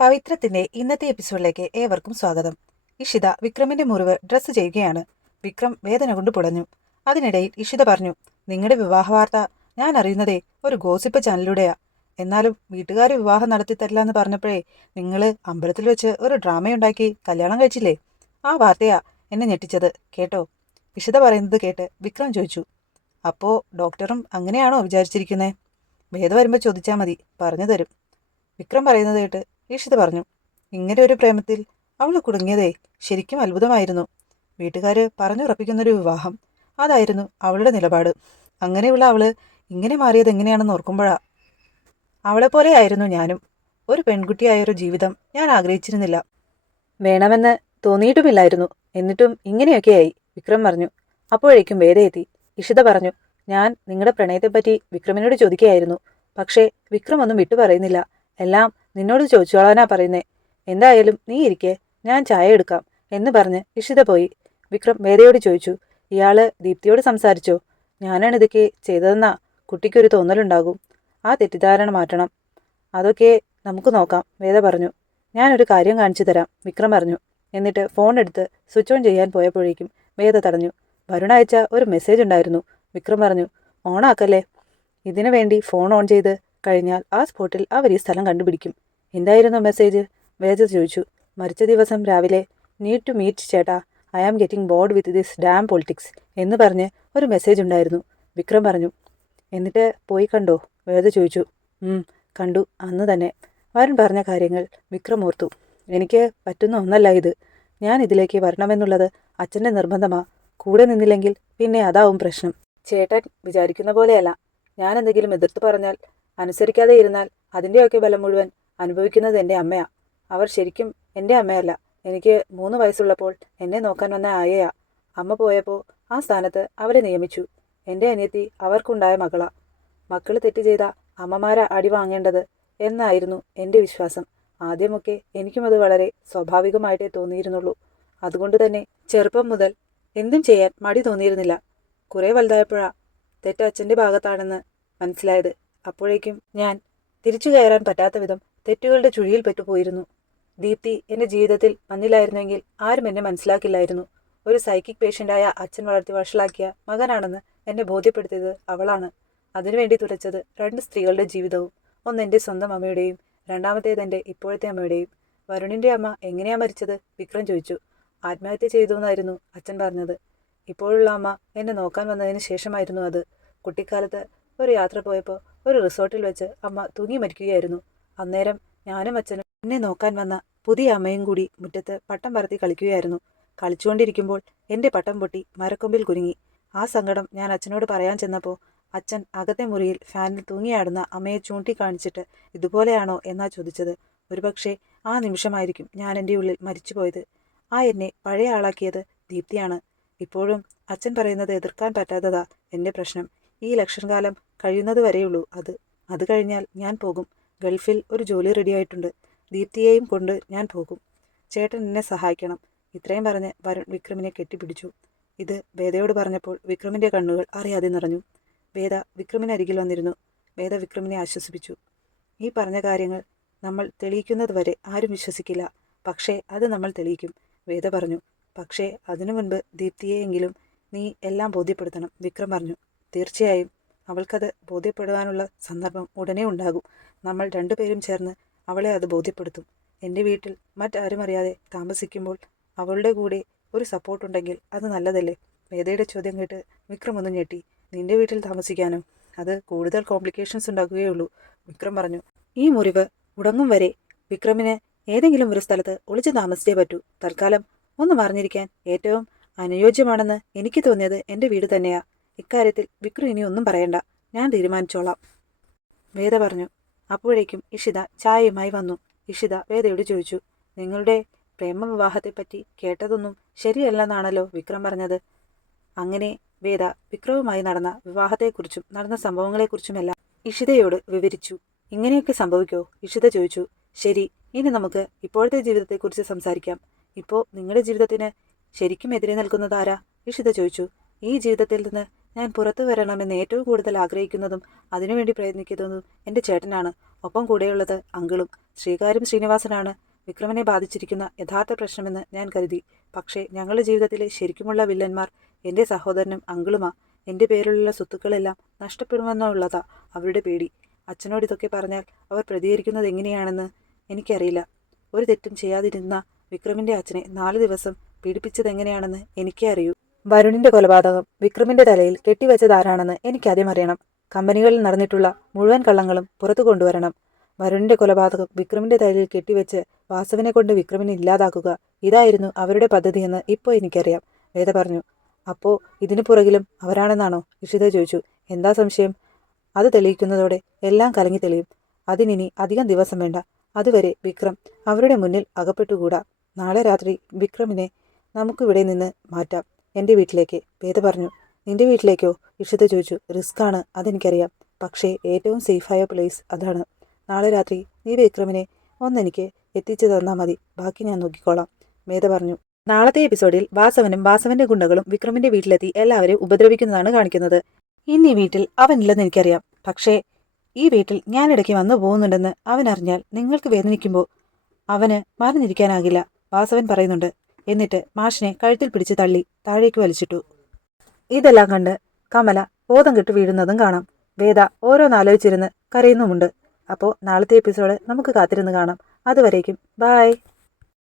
പവിത്രത്തിന്റെ ഇന്നത്തെ എപ്പിസോഡിലേക്ക് ഏവർക്കും സ്വാഗതം. ഇഷിത വിക്രമിന്റെ മുറിവ് ഡ്രസ്സ് ചെയ്യുകയാണ്. വിക്രം വേദന കൊണ്ട് പുളഞ്ഞു. അതിനിടയിൽ ഇഷിത പറഞ്ഞു, നിങ്ങളുടെ വിവാഹ വാർത്ത ഞാൻ അറിയുന്നതേ ഒരു ഗോസിപ്പ് ചാനലിലൂടെയാ. എന്നാലും വീട്ടുകാർ വിവാഹം നടത്തി തരില്ല എന്ന് പറഞ്ഞപ്പോഴേ നിങ്ങള് അമ്പലത്തിൽ വെച്ച് ഒരു ഡ്രാമയുണ്ടാക്കി കല്യാണം കഴിച്ചില്ലേ? ആ വാർത്തയാ എന്നെ ഞെട്ടിച്ചത് കേട്ടോ. ഇഷിത പറയുന്നത് കേട്ട് വിക്രം ചോദിച്ചു, അപ്പോ ഡോക്ടറും അങ്ങനെയാണോ വിചാരിച്ചിരിക്കുന്നേ? വേദ വരുമ്പോൾ ചോദിച്ചാൽ മതി, പറഞ്ഞു തരും. വിക്രം പറയുന്നത് കേട്ട് ഈഷിത പറഞ്ഞു, ഇങ്ങനെ ഒരു പ്രേമത്തിൽ അവൾ കുടുങ്ങിയതേ ശരിക്കും അത്ഭുതമായിരുന്നു. വീട്ടുകാർ പറഞ്ഞുറപ്പിക്കുന്നൊരു വിവാഹം, അതായിരുന്നു അവളുടെ നിലപാട്. അങ്ങനെയുള്ള അവള് ഇങ്ങനെ മാറിയത് എങ്ങനെയാണെന്ന് ഓർക്കുമ്പോഴാ. അവളെപ്പോലെയായിരുന്നു ഞാനും. ഒരു പെൺകുട്ടിയായൊരു ജീവിതം ഞാൻ ആഗ്രഹിച്ചിരുന്നില്ല, വേണമെന്ന് തോന്നിയിട്ടുമില്ലായിരുന്നു. എന്നിട്ടും ഇങ്ങനെയൊക്കെയായി, വിക്രം പറഞ്ഞു. അപ്പോഴേക്കും വേദയെത്തി. ഇഷിത പറഞ്ഞു, ഞാൻ നിങ്ങളുടെ പ്രണയത്തെപ്പറ്റി വിക്രമിനോട് ചോദിക്കുകയായിരുന്നു. പക്ഷേ വിക്രം ഒന്നും വിട്ടു പറയുന്നില്ല. എല്ലാം നിന്നോട് ചോദിച്ചോളാനാ പറയുന്നേ. എന്തായാലും നീ ഇരിക്കെ, ഞാൻ ചായ എടുക്കാം എന്ന് പറഞ്ഞ് ഇഷിത പോയി. വിക്രം വേദയോട് ചോദിച്ചു, ഇയാള് ദീപ്തിയോട് സംസാരിച്ചോ? ഞാനാണ് ഇതൊക്കെ ചെയ്തതെന്നാ കുട്ടിക്കൊരു തോന്നലുണ്ടാകും. ആ തെറ്റിദ്ധാരണ മാറ്റണം. അതൊക്കെ നമുക്ക് നോക്കാം, വേദ പറഞ്ഞു. ഞാനൊരു കാര്യം കാണിച്ചു തരാം, വിക്രം പറഞ്ഞു. എന്നിട്ട് ഫോൺ എടുത്ത് സ്വിച്ച് ഓൺ ചെയ്യാൻ പോയപ്പോഴേക്കും വേദ തടഞ്ഞു. വരുൺ അയച്ച ഒരു മെസ്സേജ് ഉണ്ടായിരുന്നു. വിക്രം പറഞ്ഞു, ഓണാക്കല്ലേ. ഇതിനു വേണ്ടി ഫോൺ ഓൺ ചെയ്ത് കഴിഞ്ഞാൽ ആ സ്പോട്ടിൽ അവർ ഈ സ്ഥലം കണ്ടുപിടിക്കും. എന്തായിരുന്നു മെസ്സേജ്? വേദ ചോദിച്ചു. മരിച്ച ദിവസം രാവിലെ, നീഡ് ടു മീറ്റ് ചേട്ടാ, I am getting bored with this damn politics എന്ന് പറഞ്ഞ് ഒരു മെസ്സേജ് ഉണ്ടായിരുന്നു. വിക്രം പറഞ്ഞു. എന്നിട്ട് പോയി കണ്ടോ? വേദ ചോദിച്ചു. കണ്ടു, അന്ന് തന്നെ. വരുൺ പറഞ്ഞ കാര്യങ്ങൾ വിക്രം ഓർത്തു. എനിക്ക് പറ്റുന്ന ഒന്നല്ല ഇത്. ഞാൻ ഇതിലേക്ക് വരണമെന്നുള്ളത് അച്ഛൻ്റെ നിർബന്ധമാ. കൂടെ നിന്നില്ലെങ്കിൽ പിന്നെ അതാവും പ്രശ്നം. ചേട്ടൻ വിചാരിക്കുന്ന പോലെയല്ല. ഞാൻ എന്തെങ്കിലും എതിർത്ത് പറഞ്ഞാൽ, അനുസരിക്കാതെ ഇരുന്നാൽ അതിൻ്റെയൊക്കെ ബലം മുഴുവൻ അനുഭവിക്കുന്നത് എൻ്റെ അമ്മയാ. അവർ ശരിക്കും എൻ്റെ അമ്മയല്ല. എനിക്ക് 3 വയസ്സുള്ളപ്പോൾ എന്നെ നോക്കാൻ വന്ന ആയയാ. അമ്മ പോയപ്പോൾ ആ സ്ഥാനത്ത് അവരെ നിയമിച്ചു. എൻ്റെ അനിയത്തി അവർക്കുണ്ടായ മകളാ. മക്കൾ തെറ്റ് ചെയ്ത അമ്മമാരാ അടി വാങ്ങേണ്ടത് എന്നായിരുന്നു എൻ്റെ വിശ്വാസം. ആദ്യമൊക്കെ എനിക്കും അത് വളരെ സ്വാഭാവികമായിട്ടേ തോന്നിയിരുന്നുള്ളൂ. അതുകൊണ്ട് തന്നെ ചെറുപ്പം മുതൽ എന്തും ചെയ്യാൻ മടി തോന്നിയിരുന്നില്ല. കുറെ വലുതായപ്പോഴാ തെറ്റ് അച്ഛൻ്റെ ഭാഗത്താണെന്ന് മനസ്സിലായത്. അപ്പോഴേക്കും ഞാൻ തിരിച്ചു കയറാൻ പറ്റാത്ത വിധം തെറ്റുകളുടെ ചുഴിയിൽ പെട്ടുപോയിരുന്നു. ദീപ്തി എൻ്റെ ജീവിതത്തിൽ വന്നില്ലായിരുന്നെങ്കിൽ ആരും എന്നെ മനസ്സിലാക്കില്ലായിരുന്നു. ഒരു സൈക്കിക് പേഷ്യൻ്റായ അച്ഛൻ വളർത്തി വഷളാക്കിയ മകനാണെന്ന് എന്നെ ബോധ്യപ്പെടുത്തിയത് അവളാണ്. അതിനുവേണ്ടി തുലച്ചത് 2 സ്ത്രീകളുടെ ജീവിതവും. ഒന്ന് എൻ്റെ സ്വന്തം അമ്മയുടെയും രണ്ടാമത്തേത് എൻ്റെ ഇപ്പോഴത്തെ അമ്മയുടെയും. വരുണിൻ്റെ അമ്മ എങ്ങനെയാ മരിച്ചത്? വിക്രം ചോദിച്ചു. ആത്മഹത്യ ചെയ്തു എന്നായിരുന്നു അച്ഛൻ പറഞ്ഞത്. ഇപ്പോഴുള്ള അമ്മ എന്നെ നോക്കാൻ വന്നതിന് ശേഷമായിരുന്നു അത്. കുട്ടിക്കാലത്ത് ഒരു യാത്ര പോയപ്പോൾ ഒരു റിസോർട്ടിൽ വെച്ച് അമ്മ തൂങ്ങി മരിക്കുകയായിരുന്നു. അന്നേരം ഞാനും അച്ഛനും എന്നെ നോക്കാൻ വന്ന പുതിയ അമ്മയും കൂടി മുറ്റത്ത് പട്ടം പറത്തി കളിക്കുകയായിരുന്നു. കളിച്ചുകൊണ്ടിരിക്കുമ്പോൾ എൻ്റെ പട്ടം പൊട്ടി മരക്കൊമ്പിൽ കുരുങ്ങി. ആ സങ്കടം ഞാൻ അച്ഛനോട് പറയാൻ ചെന്നപ്പോൾ അച്ഛൻ അകത്തെ മുറിയിൽ ഫാനിൽ തൂങ്ങിയാടുന്ന അമ്മയെ ചൂണ്ടിക്കാണിച്ചിട്ട് ഇതുപോലെയാണോ എന്നാ ചോദിച്ചത്. ഒരുപക്ഷെ ആ നിമിഷമായിരിക്കും ഞാൻ എൻ്റെ ഉള്ളിൽ മരിച്ചുപോയത്. ആ എന്നെ പഴയ ആളാക്കിയത് ദീപ്തിയാണ്. ഇപ്പോഴും അച്ഛൻ പറയുന്നത് എതിർക്കാൻ പറ്റാത്തതാ എൻ്റെ പ്രശ്നം. ഈ ഇലക്ഷൻ കാലം കഴിയുന്നത് വരെയുള്ളൂ അത് കഴിഞ്ഞാൽ ഞാൻ പോകും. ഗൾഫിൽ ഒരു ജോലി റെഡിയായിട്ടുണ്ട്. ദീപ്തിയെയും കൊണ്ട് ഞാൻ പോകും. ചേട്ടൻ എന്നെ സഹായിക്കണം. ഇത്രയും പറഞ്ഞ് വരുൺ വിക്രമിനെ കെട്ടിപ്പിടിച്ചു. ഇത് വേദയോട് പറഞ്ഞപ്പോൾ വിക്രമിൻ്റെ കണ്ണുകൾ അറിയാതെ നിറഞ്ഞു. വേദ വിക്രമിനരികിൽ വന്നിരുന്നു. വേദ വിക്രമിനെ ആശ്വസിപ്പിച്ചു. ഈ പറഞ്ഞ കാര്യങ്ങൾ നമ്മൾ തെളിയിക്കുന്നത് വരെ ആരും വിശ്വസിക്കില്ല. പക്ഷേ അത് നമ്മൾ തെളിയിക്കും, വേദ പറഞ്ഞു. പക്ഷേ അതിനു മുൻപ് ദീപ്തിയെയെങ്കിലും നീ എല്ലാം ബോധ്യപ്പെടുത്തണം, വിക്രം പറഞ്ഞു. തീർച്ചയായും അവൾക്കത് ബോധ്യപ്പെടുവാനുള്ള സന്ദർഭം ഉടനെ ഉണ്ടാകും. നമ്മൾ 2 പേരും ചേർന്ന് അവളെ അത് ബോധ്യപ്പെടുത്തും. എൻ്റെ വീട്ടിൽ മറ്റാരും അറിയാതെ താമസിക്കുമ്പോൾ അവളുടെ കൂടെ ഒരു സപ്പോർട്ടുണ്ടെങ്കിൽ അത് നല്ലതല്ലേ? വേദയുടെ ചോദ്യം കേട്ട് വിക്രം ഒന്ന് ഞെട്ടി. നിന്റെ വീട്ടിൽ താമസിക്കാനോ? അത് കൂടുതൽ കോംപ്ലിക്കേഷൻസ് ഉണ്ടാക്കുകയുള്ളൂ, വിക്രം പറഞ്ഞു. ഈ മുറിവ് ഉടങ്ങും വരെ വിക്രമിന് ഏതെങ്കിലും ഒരു സ്ഥലത്ത് ഒളിച്ചു താമസിച്ചേ പറ്റൂ. തൽക്കാലം ഒന്ന് മറിഞ്ഞിരിക്കാൻ ഏറ്റവും അനുയോജ്യമാണെന്ന് എനിക്ക് തോന്നിയത് എൻ്റെ വീട് തന്നെയാ. ഇക്കാര്യത്തിൽ വിക്രം ഇനി ഒന്നും പറയണ്ട, ഞാൻ തീരുമാനിച്ചോളാം, വേദ പറഞ്ഞു. അപ്പോഴേക്കും ഇഷിത ചായയുമായി വന്നു. ഇഷിത വേദയോട് ചോദിച്ചു, നിങ്ങളുടെ പ്രേമവിവാഹത്തെപ്പറ്റി കേട്ടതൊന്നും ശരിയല്ലെന്നാണല്ലോ വിക്രം പറഞ്ഞത്? അങ്ങനെ വേദ വിക്രവുമായി നടന്ന വിവാഹത്തെക്കുറിച്ചും നടന്ന സംഭവങ്ങളെക്കുറിച്ചുമെല്ലാം ഇഷിതയോട് വിവരിച്ചു. ഇങ്ങനെയൊക്കെ സംഭവിക്കോ? ഇഷിത ചോദിച്ചു. ശരി, ഇനി നമുക്ക് ഇപ്പോഴത്തെ ജീവിതത്തെക്കുറിച്ച് സംസാരിക്കാം. ഇപ്പോൾ നിങ്ങളുടെ ജീവിതത്തിന് ശരിക്കും എതിരെ നിൽക്കുന്നത് ആരാ? ഇഷിത ചോദിച്ചു. ഈ ജീവിതത്തിൽ നിന്ന് ഞാൻ പുറത്തു വരണമെന്ന് ഏറ്റവും കൂടുതൽ ആഗ്രഹിക്കുന്നതും അതിനുവേണ്ടി പ്രയത്നിക്കുന്നതും എൻ്റെ ചേട്ടനാണ്. ഒപ്പം കൂടെയുള്ളത് അങ്കിളും. ശ്രീകാര്യം ശ്രീനിവാസനാണ് വിക്രമനെ ബാധിച്ചിരിക്കുന്ന യഥാർത്ഥ പ്രശ്നമെന്ന് ഞാൻ കരുതി. പക്ഷേ ഞങ്ങളുടെ ജീവിതത്തിലെ ശരിക്കുമുള്ള വില്ലന്മാർ എൻ്റെ സഹോദരനും അങ്കിളുമാ. എൻ്റെ പേരിലുള്ള സ്വത്തുക്കളെല്ലാം നഷ്ടപ്പെടുമെന്നുള്ളതാ അവരുടെ പേടി. അച്ഛനോട് ഇതൊക്കെ പറഞ്ഞാൽ അവർ പ്രതികരിക്കുന്നത് എങ്ങനെയാണെന്ന് എനിക്കറിയില്ല. ഒരു തെറ്റും ചെയ്യാതിരുന്ന വിക്രമിൻ്റെ അച്ഛനെ 4 ദിവസം പീഡിപ്പിച്ചതെങ്ങനെയാണെന്ന് എനിക്കേ അറിയൂ. വരുണിന്റെ കൊലപാതകം വിക്രമിന്റെ തലയിൽ കെട്ടിവെച്ചതാരാണെന്ന് എനിക്കാദ്യം അറിയണം. കമ്പനികളിൽ നടന്നിട്ടുള്ള മുഴുവൻ കള്ളങ്ങളും പുറത്തു കൊണ്ടുവരണം. വരുണിന്റെ കൊലപാതകം വിക്രമിന്റെ തലയിൽ കെട്ടിവെച്ച് വാസവനെ കൊണ്ട് വിക്രമിനെ ഇല്ലാതാക്കുക, ഇതായിരുന്നു അവരുടെ പദ്ധതിയെന്ന് ഇപ്പോൾ എനിക്കറിയാം, വേദ പറഞ്ഞു. അപ്പോ ഇതിനു പുറകിലും അവരാണെന്നാണോ? ഇഷിത ചോദിച്ചു. എന്താ സംശയം? അത് തെളിയിക്കുന്നതോടെ എല്ലാം കലങ്ങി തെളിയും. അതിനി അധികം ദിവസം വേണ്ട. അതുവരെ വിക്രം അവരുടെ മുന്നിൽ അകപ്പെട്ടുകൂടാ. നാളെ രാത്രി വിക്രമിനെ നമുക്കിവിടെ നിന്ന് മാറ്റാം, എൻ്റെ വീട്ടിലേക്ക്, വേദ പറഞ്ഞു. നിന്റെ വീട്ടിലേക്കോ? ഇഷിത ചോദിച്ചു. റിസ്ക്കാണ്, അതെനിക്കറിയാം. പക്ഷേ ഏറ്റവും സേഫായ പ്ലേസ് അതാണ്. നാളെ രാത്രി നീ വിക്രമിനെ ഒന്നെനിക്ക് എത്തിച്ചു തന്നാൽ മതി, ബാക്കി ഞാൻ നോക്കിക്കോളാം, വേദ പറഞ്ഞു. നാളത്തെ എപ്പിസോഡിൽ വാസവനും വാസവന്റെ ഗുണ്ടകളും വിക്രമിന്റെ വീട്ടിലെത്തി എല്ലാവരെയും ഉപദ്രവിക്കുന്നതാണ് കാണിക്കുന്നത്. ഇന്ന് ഈ വീട്ടിൽ അവനില്ലെന്ന് എനിക്കറിയാം. പക്ഷേ ഈ വീട്ടിൽ ഞാൻ ഇടയ്ക്ക് വന്നു പോകുന്നുണ്ടെന്ന് അവൻ അറിഞ്ഞാൽ നിങ്ങൾക്ക് വേദനിക്കുമ്പോൾ അവന് മറിഞ്ഞിരിക്കാനാകില്ല, വാസവൻ പറയുന്നുണ്ട്. എന്നിട്ട് മാഷിനെ കഴുത്തിൽ പിടിച്ച് തള്ളി താഴേക്ക് വലിച്ചിട്ടു. ഇതെല്ലാം കണ്ട് കമല ബോധം കെട്ട് വീഴുന്നതും കാണാം. വേദ ഓരോന്നാലോചിച്ചിരുന്ന് കരയുന്നുമുണ്ട്. അപ്പോൾ നാളത്തെ എപ്പിസോഡ് നമുക്ക് കാത്തിരുന്ന് കാണാം. അതുവരേക്കും ബായ്.